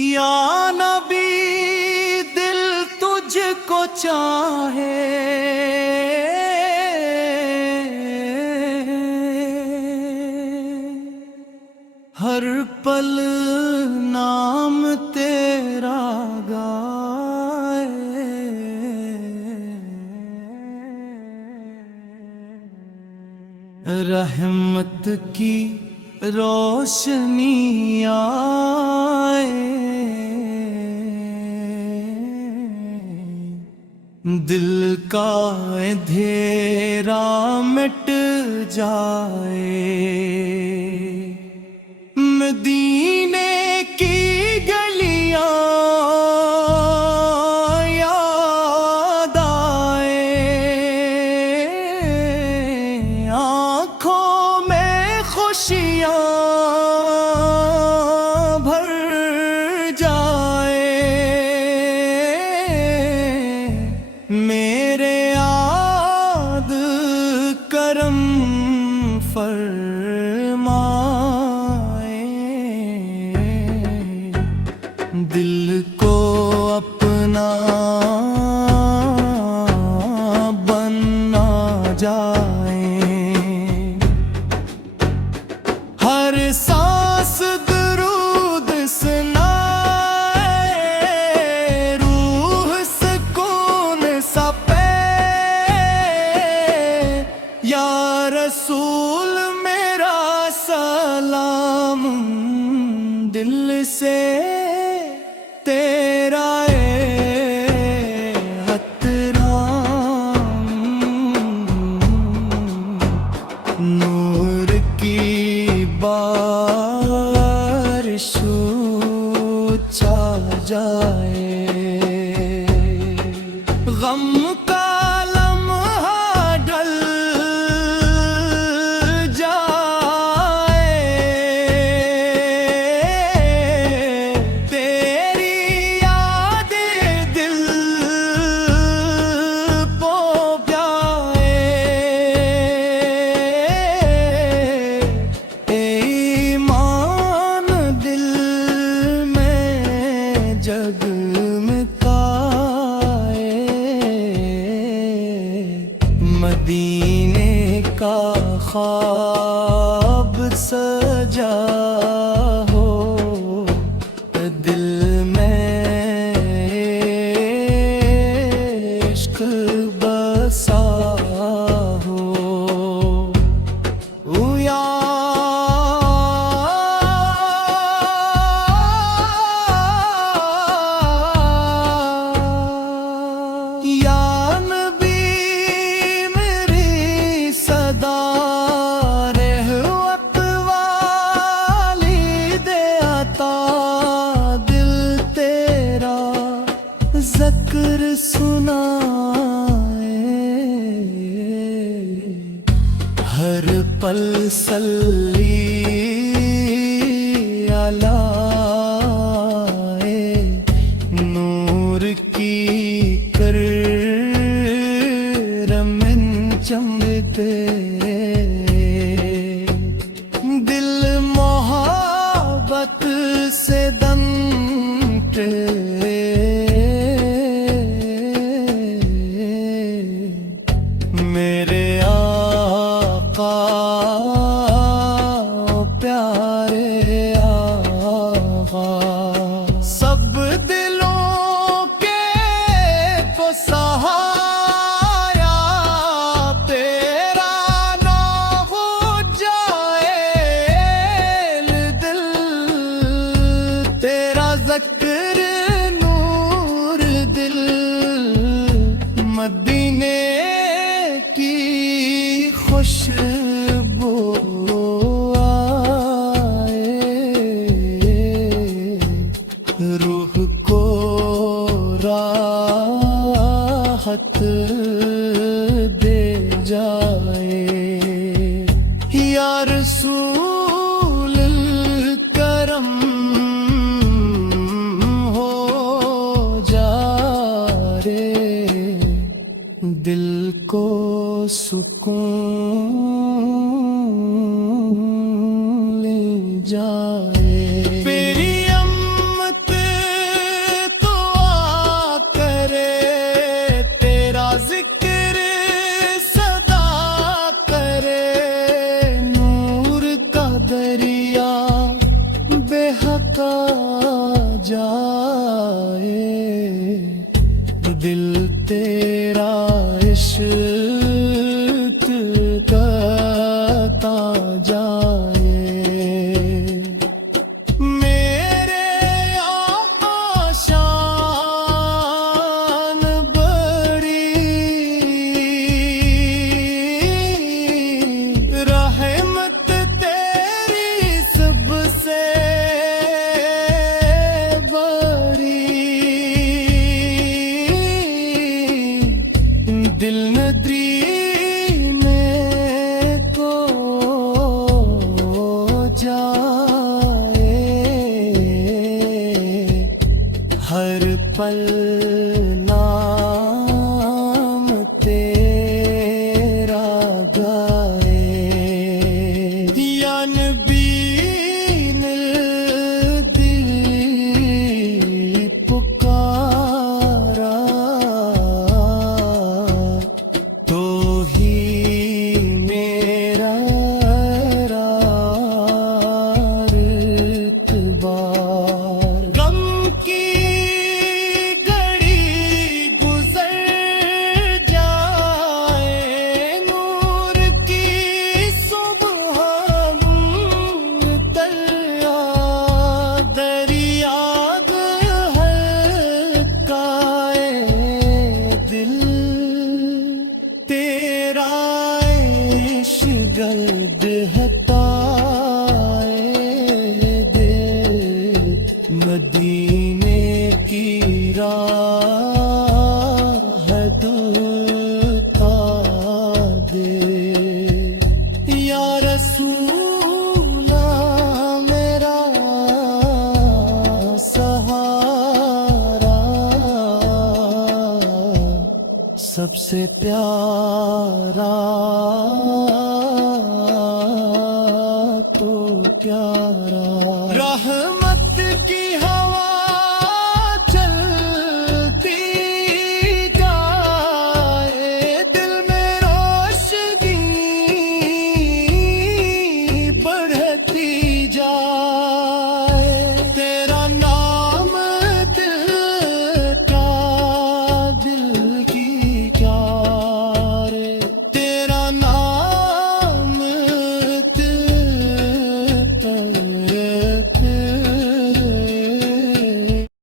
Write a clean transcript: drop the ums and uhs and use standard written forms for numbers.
یا نبی دل تجھ کو چاہے، ہر پل نام تیرا گائے، رحمت کی روشنی آئے، دل کا اندھیرا مٹ جائے، مدینے کی گلیاں یاد آئے، آنکھوں میں خوشیاں بھر جائے، میرے یاد کرم دل کو اپنا بننا جائیں، ہر سانس درود سنائے، روح سکون سا پے، یا رسول میرا سلام دل سے تیرا احترام، نور کی بارش چھا جائے، غم کا لمحہ ڈل مدینے کا خواب سجا ہو، دل میں عشق بسا ہو، یا نبی ذکر سنائے، ہر پل صلی علیہ، نور کی کرم چمکتے، دل محبت سے دمتے، میرے آقا پیارے آقا، سب دلوں کے سہارا تیرا نام ہو جائے، دل تیرا ذکر نور دل، مدینے خوشبو آئے، روح کو راحت دے جائے، یا رسول کرم ہو جا رے، دل کو سکون لے جائے، میری امت جائے دل تیرا عشق کرتا جائے میرے آشان بڑی رحمت تیری سب سے دل ندری میں کو جائے ہر پل نام تیرا گائے یا نبی مل دل پکارا تو ہی میرا اعتبار غم کی گھڑی گزر جائے نور کی صبح تلیا دریا ہلکائے دل تیرا عشق گرد ہٹائے دل مدینے کی راہ دلتا دے یا رسول میرا سہارا سب سے پیارا